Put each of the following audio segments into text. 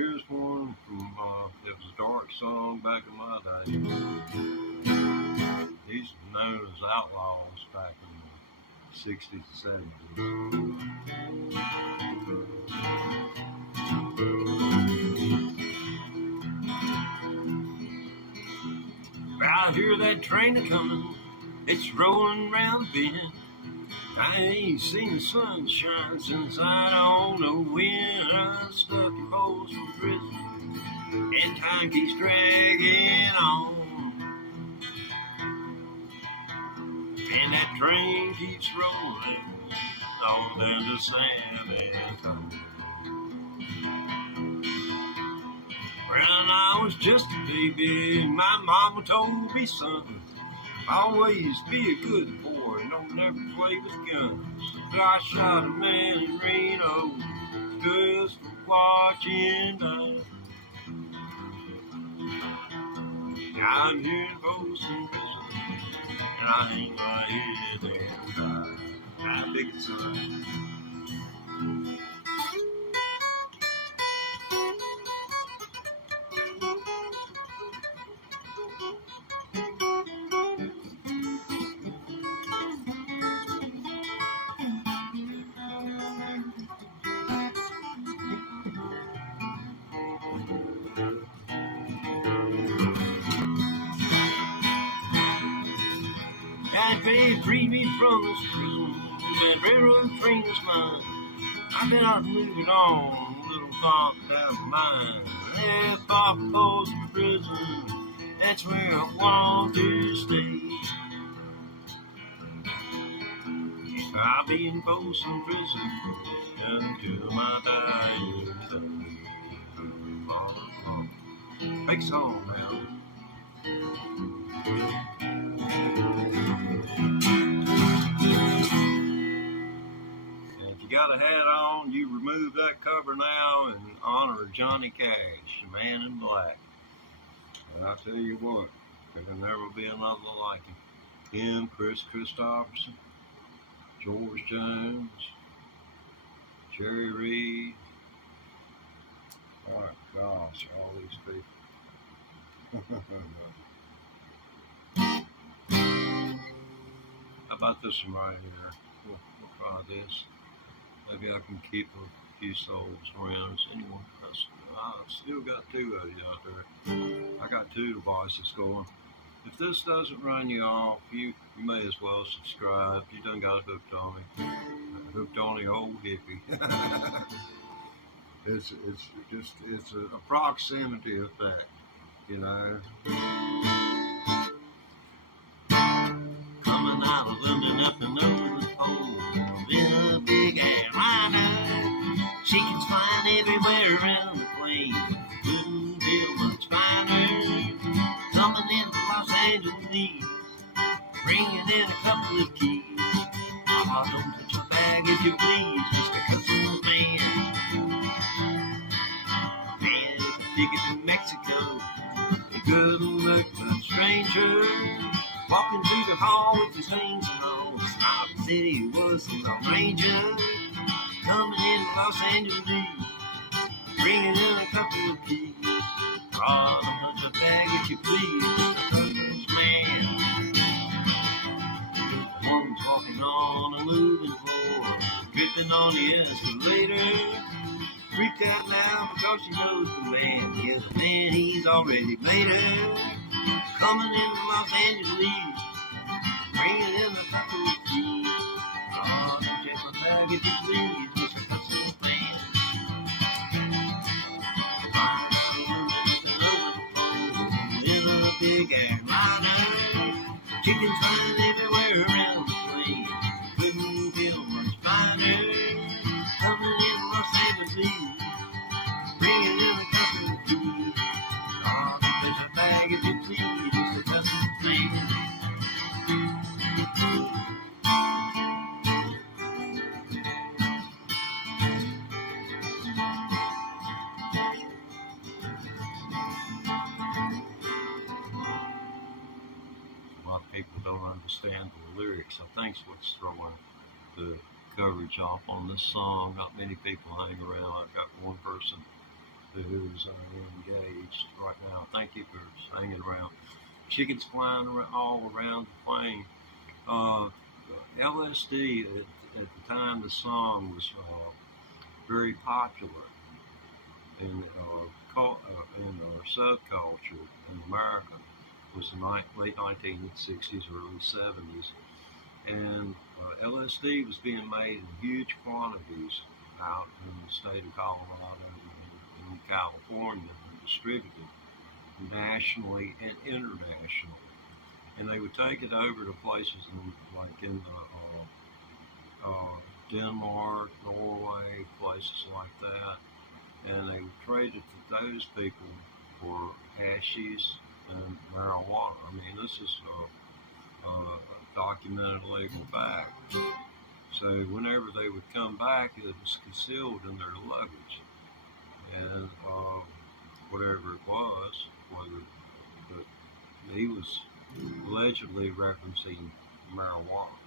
Here's one from, it was a dark song back in my day. These were known as outlaws back in the 60s and 70s. I hear that train a-comin', it's rolling round the bend. I ain't seen the sunshine since I don't know when. I'm stuck in Folsom Prison, and time keeps dragging on. And that train keeps rolling on down to San Antonio. When I was just a baby, my mama told me, son, always be a good boy and don't never play with guns. But I shot a man in Reno just for watching that. I'm here in Folsom Prison, and I hang my head and cry. I think it's son. That babe freed me from this prison. That railroad train is mine. I've been out moving on, little thought down my mind. That thought goes to prison, that's where I want to stay. I'll be in Folsom Prison until my dying day. Big song now. Got a hat on, you remove that cover now in honor of Johnny Cash, the man in black. And I tell you what, there'll never be another like him. Him, Chris Christopherson, George Jones, Jerry Reed. Oh gosh, all these people. How about this one right here? We'll try this. Maybe I can keep a few souls around us anyway. I've still got two of you out there. I got two devices going. If this doesn't run you off, you may as well subscribe. You done got hooked on me. Hooked on the old hippie. it's a proximity effect, you know. Coming out of London up and over the pole in a big airliner. Chickens flying everywhere around the plain. Couldn't feel much finer. Coming into Los Angeles, bringing in a couple of keys. Oh, don't touch your bag if you please, just a customs man. Man, if a ticket to Mexico, a good looking stranger. Walking through the hall with his things on. Smiling said he was a Lone Ranger. Coming in Los Angeles, bringing in a couple of keys. Oh, don't touch a bag if you please, just a customs man. One's walking on a moving floor, dripping on the escalator. Freaked out now because she knows the man. Yeah, the man, he's already made her. Coming into Los Angeles, bringing in a couple of keys. Oh, don't check my bag if you please, just a customs man. In a big airliner, chickens flying everywhere around the plane. Couldn't feel much finer. Coming in Los Angeles, bringing in a couple of keys. Oh, don't check my bag if you please. A lot of people don't understand the lyrics. I think it's what's throwing the coverage off on this song. Not many people hang around. I've got one person who's engaged right now. Thank you for hanging around. Chickens flying all around the plane. LSD at the time the song was very popular in in our subculture in America. It was the late 1960s, early 70s, and LSD was being made in huge quantities out in the state of Colorado and in California and distributed nationally and internationally. And they would take it over to places like in Denmark, Norway, places like that, and they would trade it to those people for hashies and marijuana. I mean, this is documented legal fact. So whenever they would come back, it was concealed in their luggage, and whatever it was, whether but he was allegedly referencing marijuana.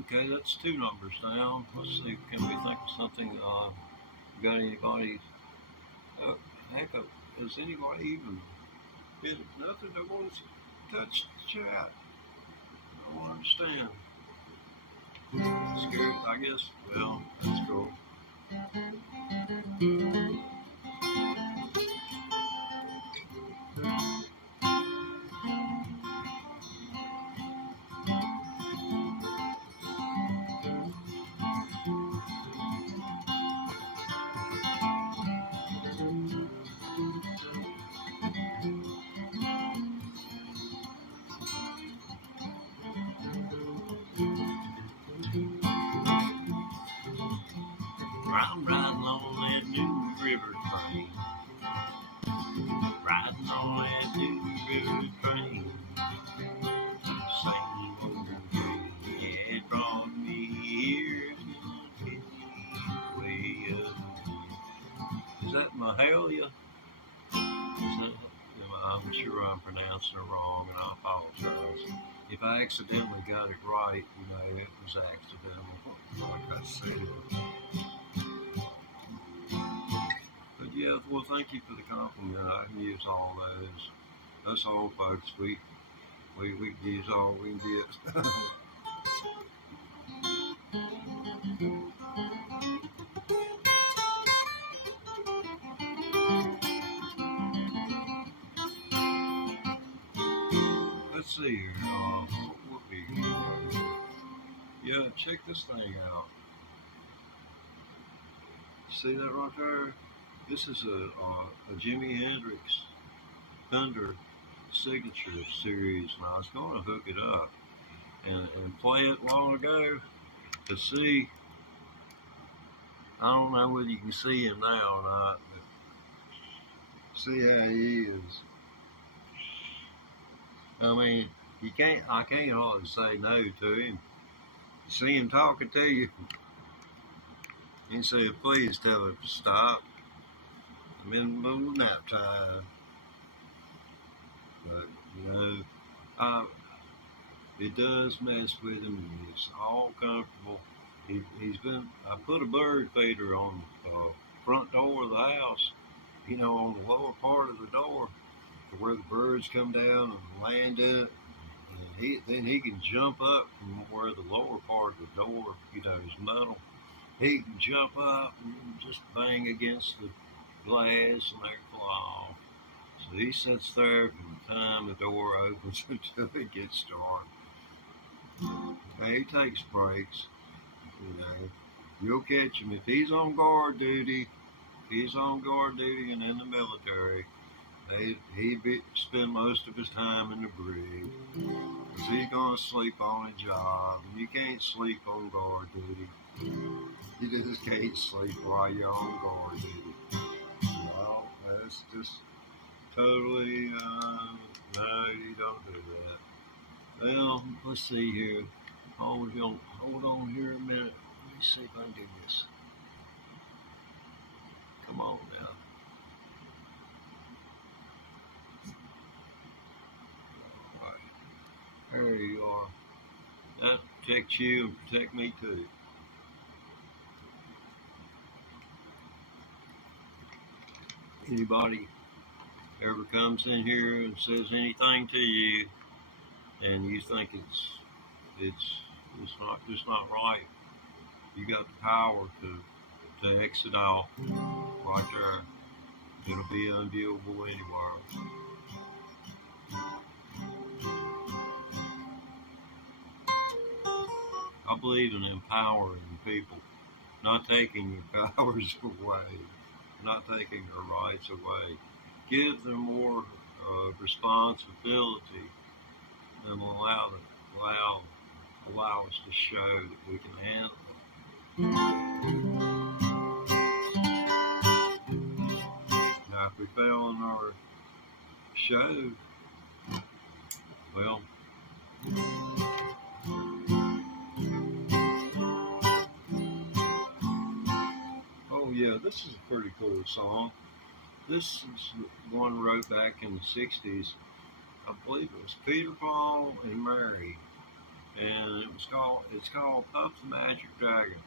Okay, that's two numbers down. Let's see, can we think of something? Got anybody? Oh, heck, has anybody even been nothing that wants to touch the chat? I don't understand. Scared, I guess. Well, that's cool. I'm riding on that new river train. Riding on that new river train. Same old train, yeah, it brought me here to the way up. Is that Mahalia? I'm sure I'm pronouncing it wrong, and I apologize. If I accidentally got it right, it was accidental, like I said. But yeah, well, thank you for the compliment. I can use all those. Us old folks, we can use all we can get. Let's see here. What would be? Yeah, check this thing out. See that right there? This is a Jimi Hendrix Fender signature series, and I was going to hook it up and play it long ago to see. I don't know whether you can see him now or not, but see how he is. I mean, I can't hardly say no to him. You see him talking to you, and say, please tell him to stop. I'm in a little nap time. But, it does mess with him, and he's all comfortable. I put a bird feeder on the front door of the house, on the lower part of the door, where the birds come down and land in it. And then he can jump up from where the lower part of the door, is metal. He can jump up and just bang against the glass and they fly off. So he sits there from the time the door opens until it gets dark. Now he takes breaks. You'll catch him if he's on guard duty. And in the military. He'd spend most of his time in the brig. Because he's going to sleep on a job. And you can't sleep on guard duty. You just can't sleep while you're on guard duty. No, that's just totally, no, you don't do that. Well, let's see here. Hold on here a minute. Let me see if I can do this. Come on now. protect you and protect me too. Anybody ever comes in here and says anything to you and you think it's not right, you got the power to exit out right there. It'll be unviewable anywhere. I believe in empowering people, not taking their powers away, not taking their rights away. Give them more responsibility and allow us to show that we can handle it. Now, if we fail in our show, well, oh yeah, this is a pretty cool song. This is one wrote back in the 60s. I believe it was Peter, Paul, and Mary. And it's called Puff the Magic Dragon.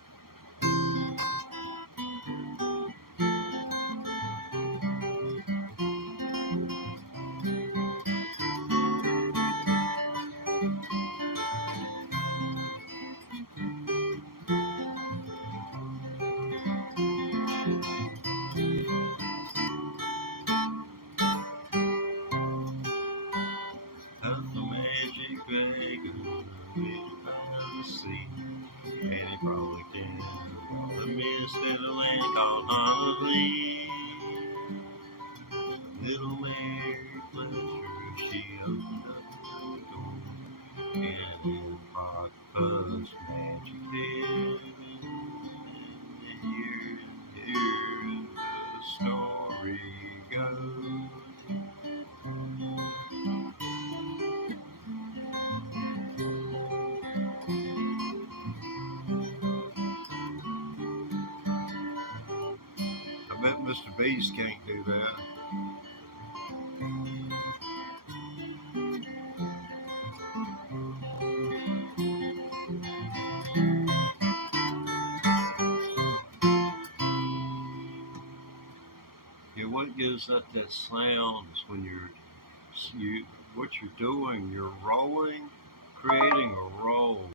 Puff the magic dragon, little by the sea, and he probably can the mist in a land called Honolulu. Little Mary Pleasure, she opened up the door, and in Hot Puff's magic heaven, and here the story goes. I bet Mr. Beast can't do that. Yeah, what gives that sound is when what you're doing, you're rolling, creating a roll.